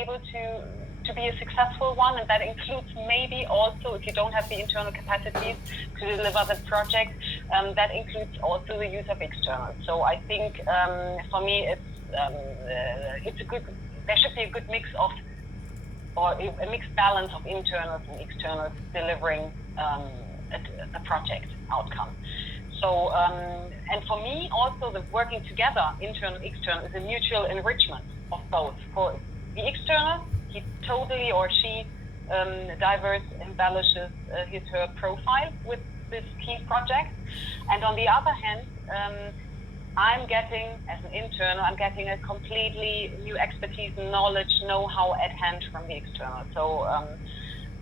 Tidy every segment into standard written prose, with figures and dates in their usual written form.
able to be a successful one, and that includes maybe also, if you don't have the internal capacities to deliver the project, that includes also the use of externals. So I think for me it's a good, there should be a good mix of, or a mixed balance of internals and externals delivering a project outcome. So and for me also, the working together, internal external, is a mutual enrichment of both. For the external, he totally, or she diverse embellishes her profile with this key project, and on the other hand, I'm getting, as an internal, I'm getting a completely new expertise, knowledge, know-how at hand from the external. So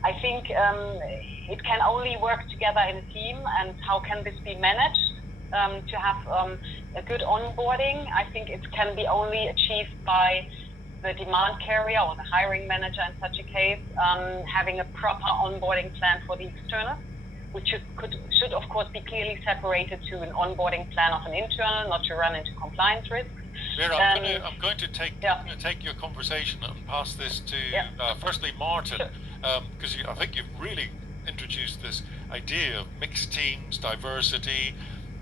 I think it can only work together in a team. And how can this be managed to have a good onboarding? I think it can be only achieved by the demand carrier or the hiring manager in such a case, having a proper onboarding plan for the external, which should of course be clearly separated to an onboarding plan of an internal, not to run into compliance risks. Vera, I'm going to take your conversation and pass this to firstly Martin, because I think you've really introduced this idea of mixed teams, diversity,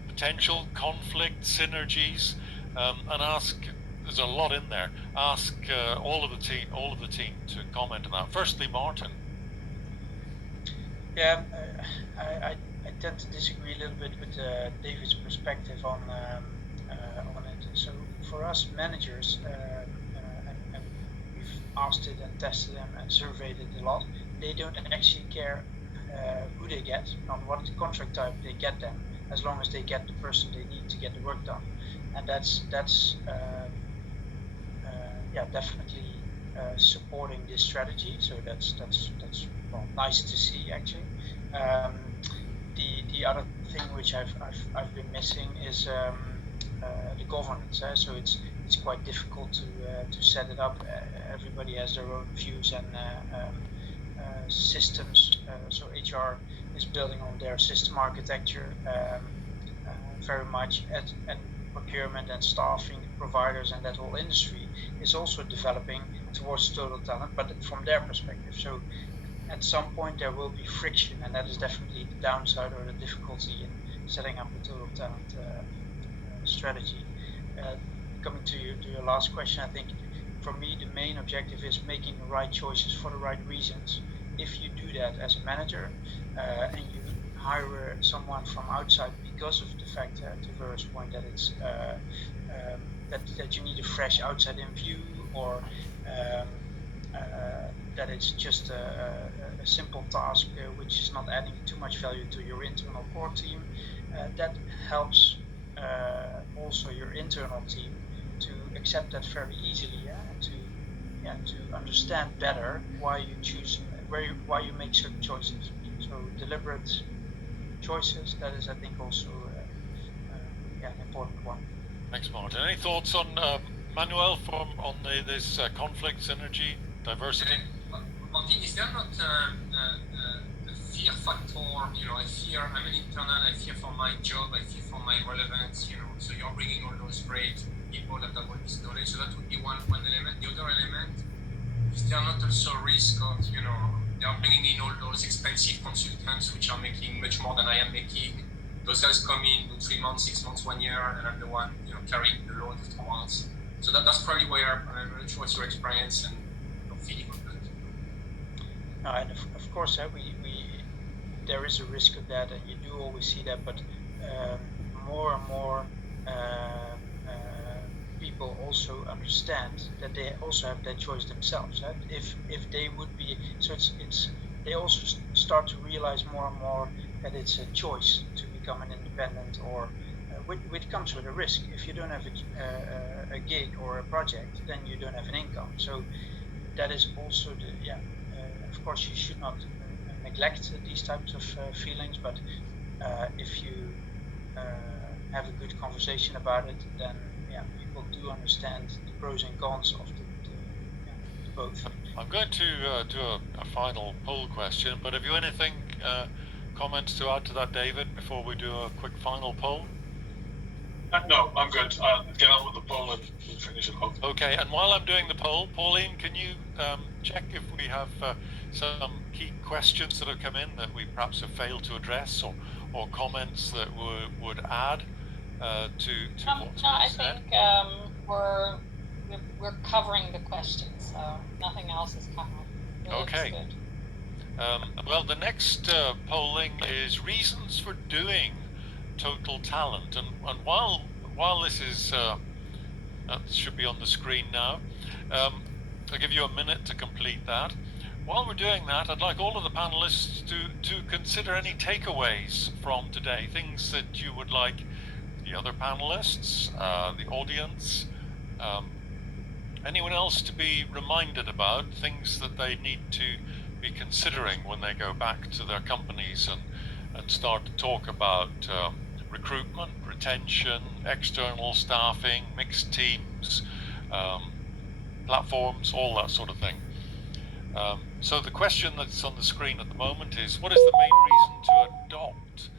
potential conflict, synergies, and ask. There's a lot in there. Ask all of the team to comment on that. Firstly, Martin. Yeah, I tend to disagree a little bit with David's perspective on it. So for us managers, and we've asked it and tested them and surveyed it a lot, they don't actually care who they get, on what contract type they get them, as long as they get the person they need to get the work done. And that's definitely supporting this strategy. So that's well, nice to see actually. The other thing which I've been missing is the governance. So it's quite difficult to set it up. Everybody has their own views and systems. So HR is building on their system architecture very much, and procurement and staffing providers and that whole industry is also developing towards total talent, but from their perspective. So at some point there will be friction, and that is definitely the downside or the difficulty in setting up a total talent strategy. Coming to your last question, I think for me the main objective is making the right choices for the right reasons. If you do that as a manager and you hire someone from outside because of the fact, to Vera's point, that it's that you need a fresh outside-in view, or that it's just a simple task which is not adding too much value to your internal core team, that helps also your internal team to accept that very easily, and to understand better why you choose, why you make certain choices. So deliberate choices, that is, I think, also an important one. Thanks, Martin. Any thoughts on Manuel on this conflict, synergy, diversity? Martin, is there not a fear factor? I'm an internal, I fear for my job, I fear for my relevance, so you're bringing all those great people that have all this knowledge, so that would be one element. The other element, is there not also a risk of, they are bringing in all those expensive consultants which are making much more than I am making. Those guys come in, do 3 months, 6 months, 1 year, and I'm the one, carrying the load afterwards. So that's probably where I'm not sure what's your experience and your feeling on that. No, and of course, there is a risk of that, and you do always see that, but more and more people also understand that they also have that choice themselves. If they would be, so it's they also start to realize more and more that it's a choice to become an independent, or which comes with a risk. If you don't have a gig or a project, then you don't have an income. So that is also of course you should not neglect these types of feelings, but if you have a good conversation about it, then people do understand the pros and cons of the both. I'm going to do a final poll question, but have you anything comments to add to that, David, before we do a quick final poll? No, I'm good. Get on with the poll and we'll finish it off. Okay, and while I'm doing the poll, Pauline, can you check if we have some key questions that have come in that we perhaps have failed to address, or comments that would add to what's been said? I think we're covering the questions, so nothing else has come up. Okay. Good. Well, the next polling is reasons for doing total talent, and while this is that should be on the screen now, I'll give you a minute to complete that. While we're doing that, I'd like all of the panelists to consider any takeaways from today, things that you would like the other panelists, the audience, anyone else to be reminded about, things that they need to be considering when they go back to their companies and start to talk about recruitment, retention, external staffing, mixed teams, platforms, all that sort of thing. So the question that's on the screen at the moment is, what is the main reason to adopt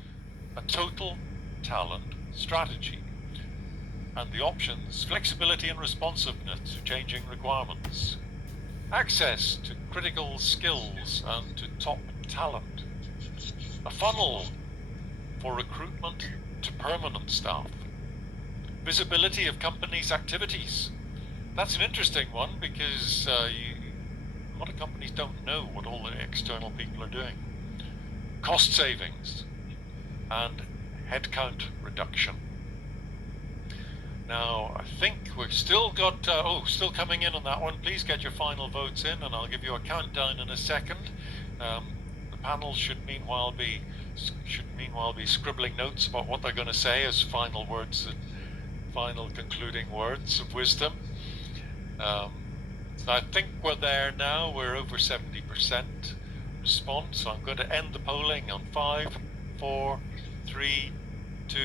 a total talent strategy? And the options: flexibility and responsiveness to changing requirements, access to critical skills and to top talent, a funnel for recruitment to permanent staff, visibility of companies' activities. That's an interesting one, because a lot of companies don't know what all the external people are doing. Cost savings and headcount reduction. Now, I think we've still got, still coming in on that one. Please get your final votes in, and I'll give you a countdown in a second. The panel should meanwhile be scribbling notes about what they're going to say as final words, final concluding words of wisdom. So I think we're there now. We're over 70% response. So I'm going to end the polling on 5, 4, 3, 2,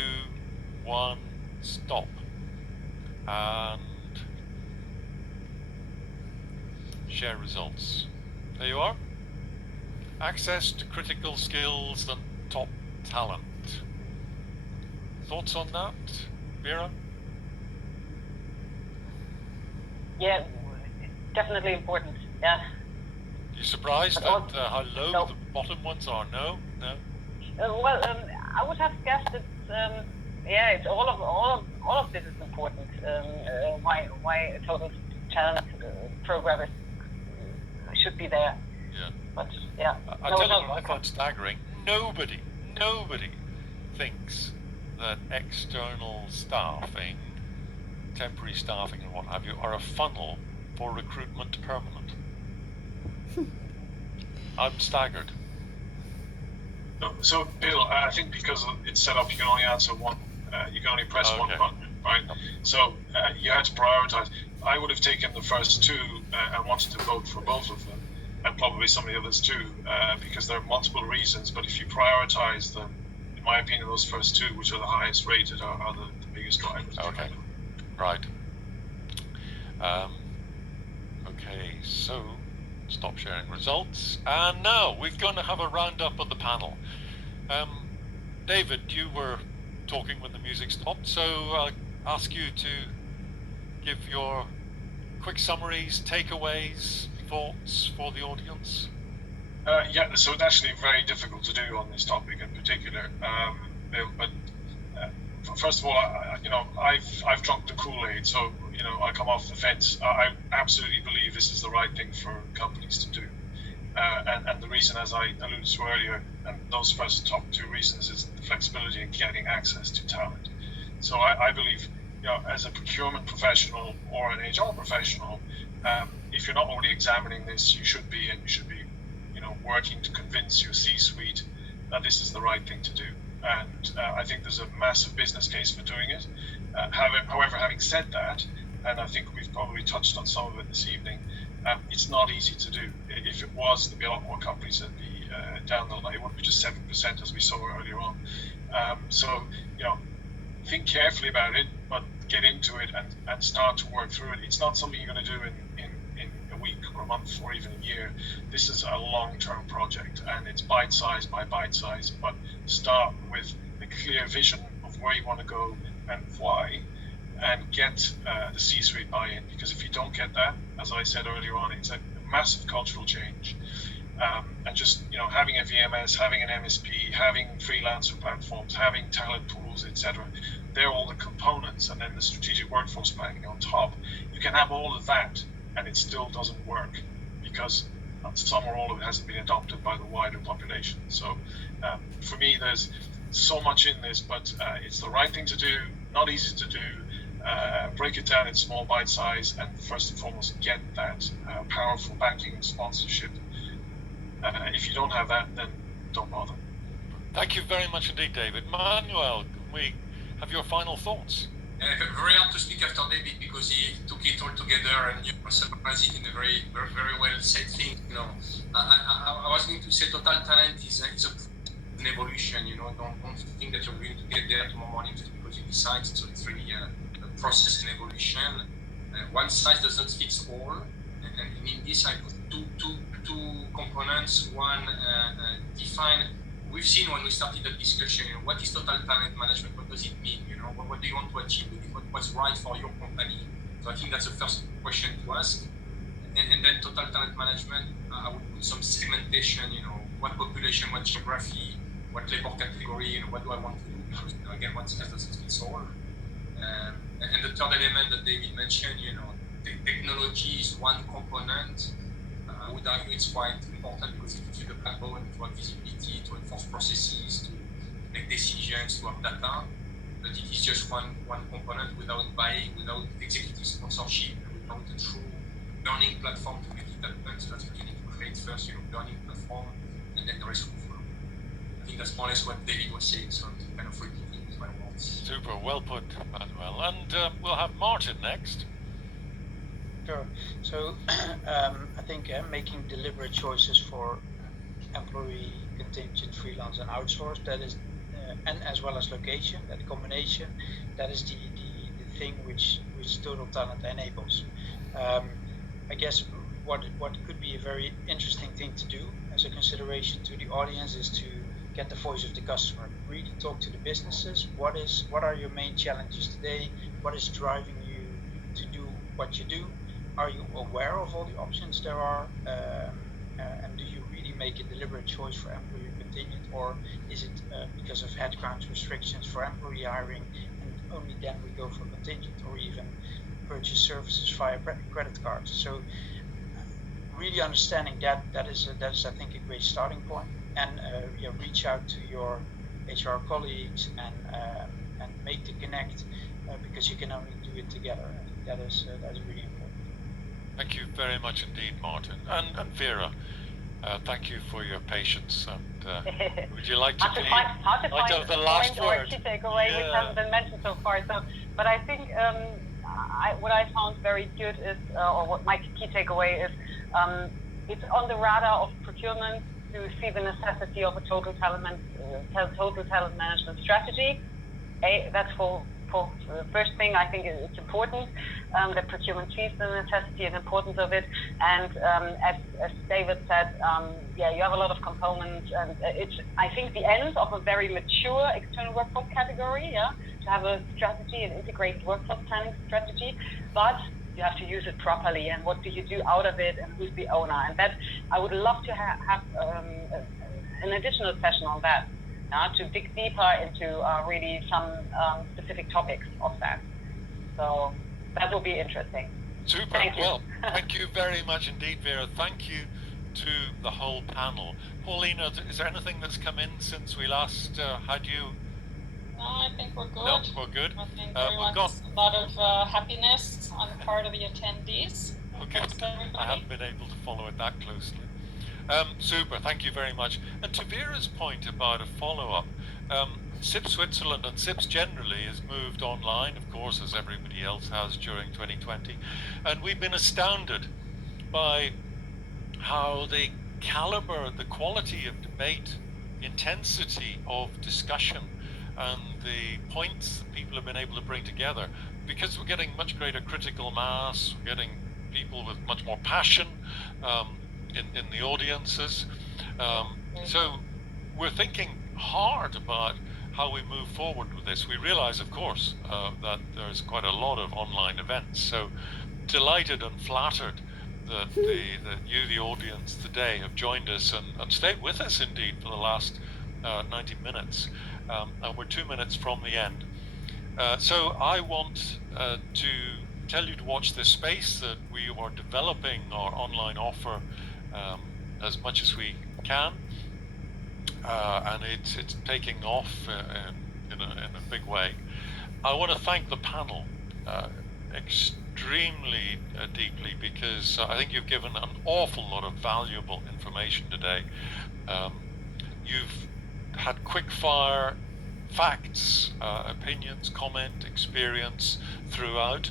1, stop. And share results. There you are. Access to critical skills and top talent. Thoughts on that, Vera? Yeah, definitely important. Yeah. You surprised at how low the bottom ones are? No. I would have guessed it's it's all of this is important. Why a total talent program should be there. Yeah. But yeah. I tell you what I find staggering. Nobody thinks that external staffing, temporary staffing and what have you, are a funnel for recruitment to permanent. I'm staggered. No, so Bill, I think because it's set up, you can only answer one. You can only press one button, right? So you had to prioritize. I would have taken the first two and wanted to vote for both of them, and probably some of the others too, because there are multiple reasons. But if you prioritize them, in my opinion, those first two, which are the highest rated, are the biggest drivers. Okay, right. Okay, so stop sharing results, and now we're going to have a roundup of the panel. David, you were talking when the music stopped, so I'll ask you to give your quick summaries, takeaways, thoughts for the audience. So it's actually very difficult to do on this topic in particular. But first of all, I've drunk the Kool-Aid, so I come off the fence. I absolutely believe this is the right thing for companies to do, and the reason, as I alluded to earlier, and those first top two reasons, is the flexibility and getting access to talent. So I believe, as a procurement professional or an HR professional, if you're not already examining this, you should be, and you should be, working to convince your C-suite that this is the right thing to do. And I think there's a massive business case for doing it. However, having said that, and I think we've probably touched on some of it this evening, it's not easy to do. If it was, there'd be a lot more companies that'd be down the line. It wouldn't be just 7% as we saw earlier on. So think carefully about it, but get into it and start to work through it. It's not something you're going to do in a week or a month or even a year. This is a long-term project, and it's bite-size by bite-size, but start with a clear vision of where you want to go, and why, and get the C-suite buy-in. Because if you don't get that, as I said earlier on, it's a massive cultural change. And just having a VMS, having an MSP, having freelancer platforms, having talent pools, etc. They're all the components, and then the strategic workforce planning on top. You can have all of that, and it still doesn't work because some or all of it hasn't been adopted by the wider population. So for me, there's so much in this, but it's the right thing to do, not easy to do. Break it down in small bite size, and first and foremost, get that powerful backing and sponsorship. And if you don't have that, then don't bother. Thank you very much indeed, David. Manuel, can we have your final thoughts? Very hard to speak after David because he took it all together and summarized it in a very, very, very well said thing. I was going to say total talent is an evolution. Don't think that you're going to get there tomorrow morning just because you decide. So it's really a process and evolution. One size does not fit all, and in this I put two components. One, define. We've seen when we started the discussion, what is total talent management? What does it mean? What do you want to achieve with it? What's right for your company? So I think that's the first question to ask. And then total talent management, I would put some segmentation. What population, what geography, what labor category, what do I want to do? Because again, one size doesn't fit all. And the third element that David mentioned, technology is one component. I would argue it's quite important because it gives you the backbone to have visibility, to enforce processes, to make decisions, to have data. But it is just one component without buying, without executive sponsorship, without a true learning platform to make it happen. So that's what you need to create first, learning platform, and then the rest will follow. I think that's more or less what David was saying, so I'm kind of repeating with my words. Super, well put, Manuel. And we'll have Martin next. Sure. So I think making deliberate choices for employee, contingent, freelance, and outsource, that is, and as well as location, that combination, that is the thing which total talent enables. I guess what could be a very interesting thing to do as a consideration to the audience is to get the voice of the customer, really talk to the businesses. What are your main challenges today? What is driving you to do what you do? Are you aware of all the options there are? And do you really make a deliberate choice for employee contingent, or is it because of headcount restrictions for employee hiring, and only then we go for contingent, or even purchase services via credit cards? So really understanding that is I think a great starting point, and reach out to your HR colleagues and make the connect because you can only do it together. I think that is really important. Thank you very much indeed, Martin. And Vera, thank you for your patience. And would you like to find the last point word? Or key takeaway which hasn't been mentioned so far. So, but I think what I found very good is, or what my key takeaway is, it's on the radar of procurement to see the necessity of a total talent management strategy. That's for the first thing. I think it's important that procurement sees the necessity and importance of it. And as David said, you have a lot of components, and it's, I think, the end of a very mature external workforce category, to have a strategy, an integrated workforce planning strategy, but you have to use it properly, and what do you do out of it, and who's the owner? And that, I would love to have an additional session on that, to dig deeper into really some specific topics of that. So that will be interesting. Super. Thank you. Well, thank you very much indeed, Vera. Thank you to the whole panel. Paulina, is there anything that's come in since we last had you? No, I think we're good. No, we're good. I think everyone's a lot of happiness on the part of the attendees. Okay. I haven't been able to follow it that closely. Super, thank you very much. And to Vera's point about a follow-up, SIPS Switzerland and SIPS generally has moved online, of course, as everybody else has during 2020. And we've been astounded by how the caliber, the quality of debate, intensity of discussion, and the points that people have been able to bring together, because we're getting much greater critical mass, we're getting people with much more passion in the audiences. So we're thinking hard about how we move forward with this. We realize, of course, that there's quite a lot of online events. So delighted and flattered that you, the audience today, have joined us and stayed with us indeed for the last 90 minutes. And we're 2 minutes from the end. So I want to tell you to watch this space, that we are developing our online offer as much as we can. And it's taking off in a big way. I want to thank the panel extremely deeply, because I think you've given an awful lot of valuable information today. You've had quick fire facts, opinions, comment, experience throughout,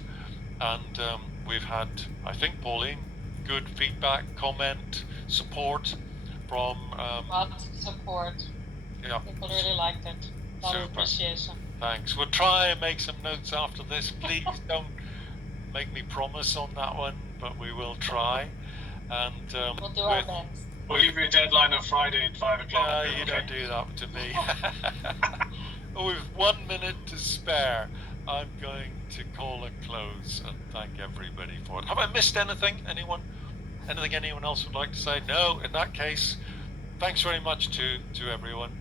and we've had, I think, Pauline, good feedback, comment, support from Lots of support. Yeah, People really liked it. A lot of appreciation. Thanks. We'll try and make some notes after this. Please don't make me promise on that one, but we will try. And we'll do our best. We'll give you a deadline of Friday at 5 o'clock. No, you don't do that to me. With 1 minute to spare, I'm going to call a close and thank everybody for it. Have I missed anything? Anyone else would like to say? No, in that case, thanks very much to everyone.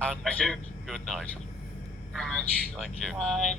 And thank you. Good night. Very much. Thank you. Bye.